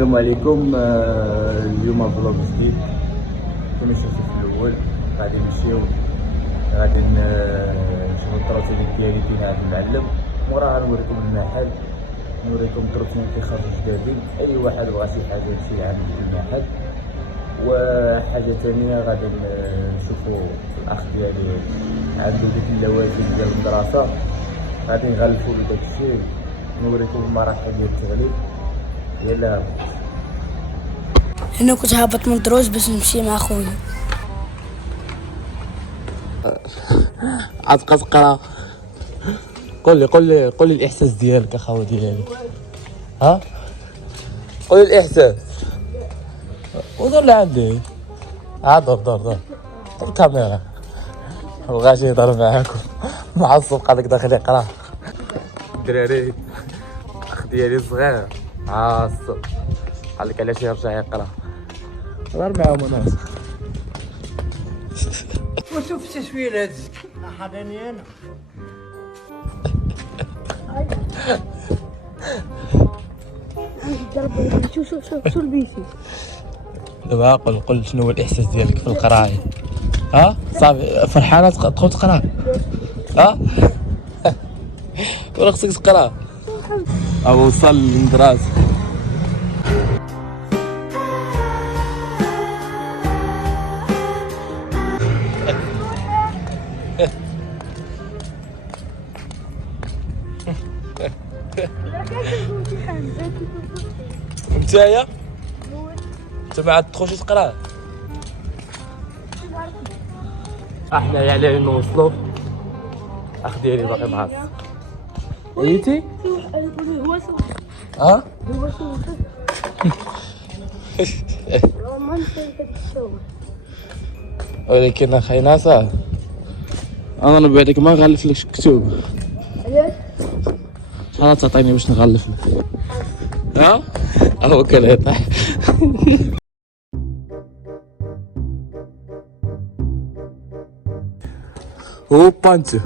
السلام عليكم. اليوم فلوق جديد كما شفتوا في الاول. غادي نمشيو غادي نشوفوا التروتينات ديالي فين عند المعلم، وراها نوريكم المحل، نوريكم التروتينات اللي خرجوا جدادين. اي واحد بغى شي حاجه يمشي عند المحل. وحاجه ثانيه غادي نشوفوا الاخ ديالي عنده ديك اللوازم ديال المدرسه، غادي نغلفوا له داكشي، نوريكم المراحل ديال التغليف. يلا انا كنت هابط من دروس باش نمشي مع خويا. عاد تقرا. قول لي الاحساس ديالك اخويا ديالي. ها قول لي الاحساس. ودور لعندي. دور الكاميرا. مبغاش يهضر معاكم. معصب قالك داخل يقرا. الدراري اخ ديالي صغير عاصب قالك علاش يرجع يقرا. غير معاهم الناس. وشوف التشويل هاد حضاني انا. شوف البيسي. دابا قول شنو هو الاحساس ديالك في القرايه. ها صافي فرحانه تدخل تقرا. ها ولا خصك تقرا. او وصل للمدرسه. نتايا انت ما عاد تخرجش تقرا. احنا يا علي نوصلوا. اخ ديالي باقي معاص. عييتي؟ ها؟ ولكن اخي ناصر انا بعدك ما نغلف لكش كتب. علاش؟ شحال تعطيني باش نغلف لك؟ ها؟ هو كليطة. هو بانتو.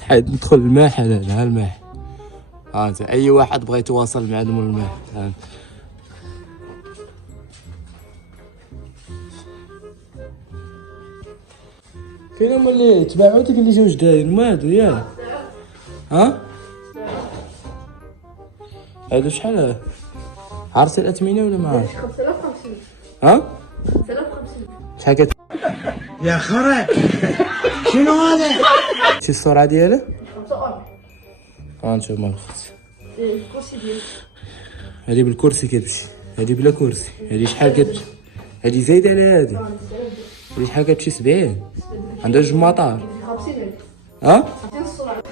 حيت ندخل الماحل انا الماحل. انت اي واحد بغى يتواصل مع الماحل. فين هما اللي تباعوتك اللي جاو جدادين ماتوا ياك؟ ها؟ هادو شحال؟ عرفتي الاثمنه ولا ما عرفتش؟ 5050. ها؟ 5050. شحال كت يا خرا شنو هذا؟ شتي السرعه ديالها؟ 45. نشوف الخط. الكرسي ديالك. هادي بالكرسي كتمشي، هادي بلا كرسي، هادي شحال كتمشي؟ هادي زايده على هادي. هادي شحال كتمشي 70. عندها جوج مطار. 50000. ها؟ 50 السرعه.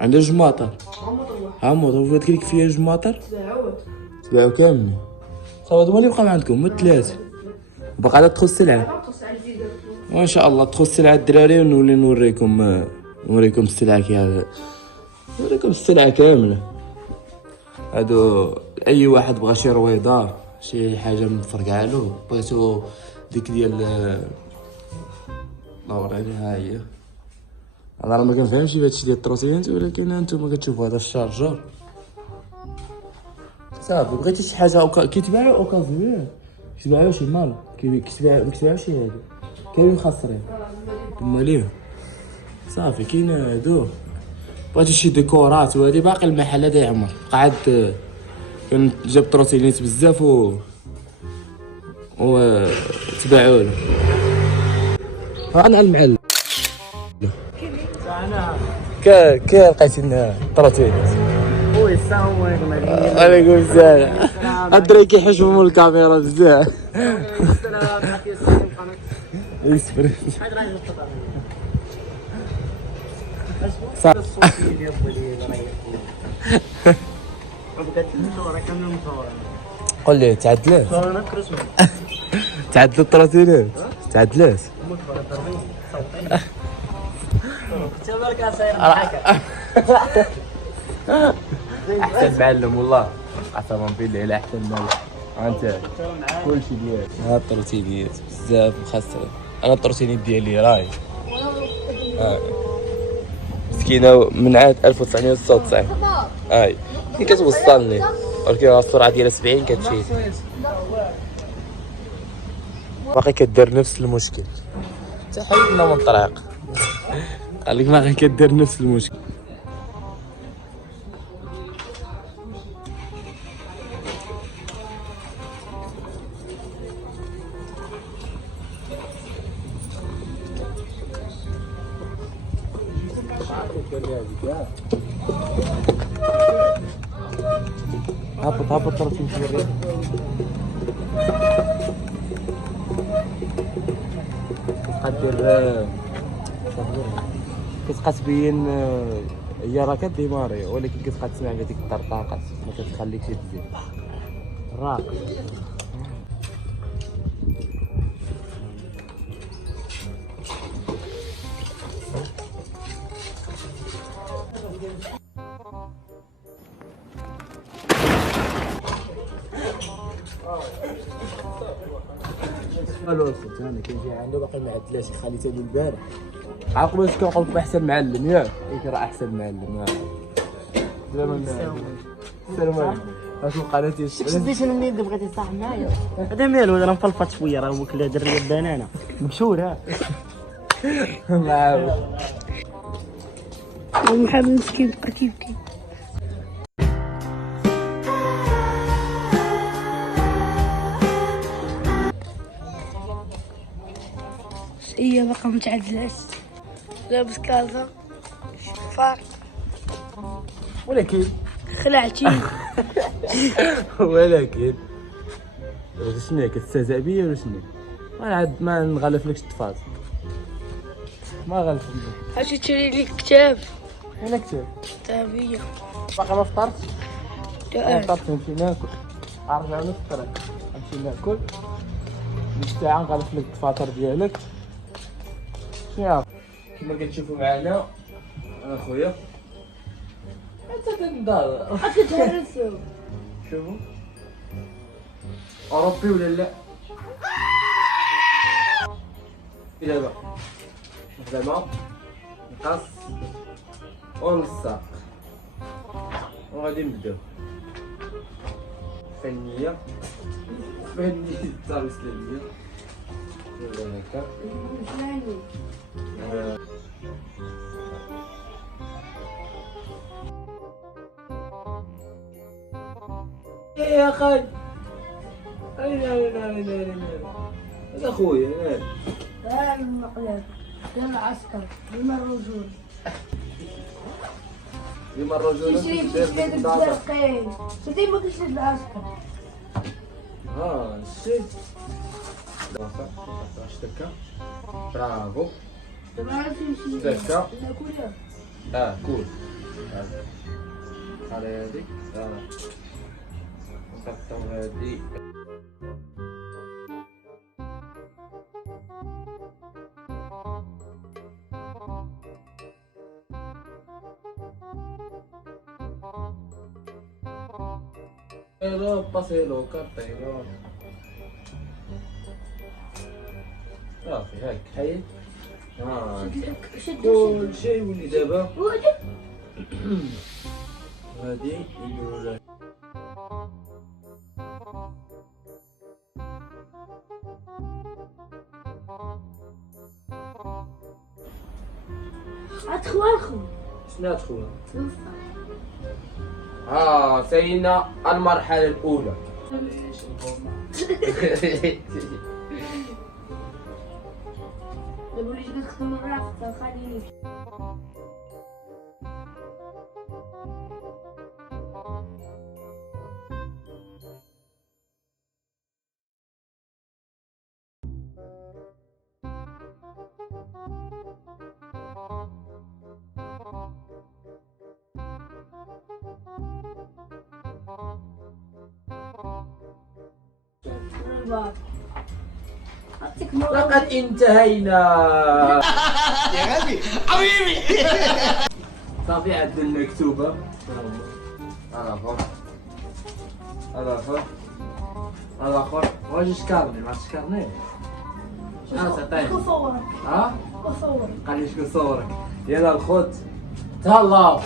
عندها جوج مطار. عمر الله. ها موطور فات كيك فيها جوج مطار. تعود. تباعو كاملين. صافي هادو اللي بقاو عندكم هما الثلاثه. باقا عاد تدخل السلعه. وان شاء الله تدخل السلعه الدراري ونولي نوريكم السلعه نوريكم السلعه كامله. هادو اي واحد بغى شي رويضه شي حاجه مفرقعه له بغيتو ديك ديال لوراني ها هي. انا ما كنفهمش في هادشي ديال التروسينات، ولكن انتم كتشوفوا هذا الشارجور صافي. بغيتي شي حاجه كيتباعوا اوكازيون، كيتباعوا شي مال كيتباعوا شي هادو كاينين مخسرين تما ليه صافي. كاين هادو بغيتي شي ديكورات وهادي باقي المحل هذا يعمر. قاعد كان جاب تروسينيت بزاف و تباعوا له. انا المعلم كي لقيتي التروسينيت. هو السلام عليكم. عليكم السلام. الدراري كيحشموا من الكاميرا بزاف. يسفر قول لي تعدلات تعدلت التروسينات تعدلات. احسن معلم والله قسما بالله الا احسن معلم. انت كلشي ديالك ها التروتينيات بزاف مخسرين. انا التروتينيات ديالي راي مسكينه من عام 1996 اي كي كتوصلني ولكن السرعه ديالها 70 كتمشي باقي كدير نفس المشكل حتى حيدنا من الطريق قال لك باقي كدير نفس المشكل. هبط ترى تمشي الريح كتبقى تبين هي راه كديماري ولكن كتبقى تسمع بهذيك الطرطاقات ما كتخليكش تزيد راق. الوسط انا كنجي عنده باقي ما عدلاش خليته من البارح عقب واش كنقول لك احسن معلم ياك راه احسن معلم السلام عليكم اش القناه ديال شدي شنو منين بغيتي تصاحب معايا هذا مالو راه مفلفط شويه راه وكل دريه بنانه مبشور ها معاو محمد مسكين بقى كيبكي. هي باقا متعدلاش لابس كازا شفار ولكن خلعتي ولكن شنو كتستهزأ بيا ولا شنو؟ انا عاد ما نغلفلكش التفاصيل ما غلفلك. اش تشري لي كتاب انا كتاب كتابية باقي ما فطرتش لا فطرت نمشي ناكل ارجع نفطر نمشي ناكل ديك الساعة نغلفلك الدفاتر ديالك شنو كما كتشوفوا معنا انا خويا انت كنضال كتهرسو شوفوا اوروبي ولا لا دابا زعما نقص ونلصق وغادي نبداو فنية الدار الإسلامية ولا هكا يا اخي هذا خويا لا المقلب لا العسكر لما الرجول اليوم الرجل تشري بالزرقين شتي ما كنتش العسكر شتي اشتكى برافو ما عرفتش اشتكى ناكلها كول هذه هذيك نقطعو هذه باسيلو كارتيلو صافي هاك حيد كل شيء يولي دابا هادي نديرو لها ادخل شنو تخويا سينا المرحلة الأولى دابا وليت كنخدم الرافد خليني لقد انتهينا يا غبي حبيبي صافي عدلنا مكتوبة هذا اخر هذا اخر هذا اخر واش شكرني ما تشكرني تعطيني صور ها صور قال لي شكون صورك يلا الخوت تهلاو.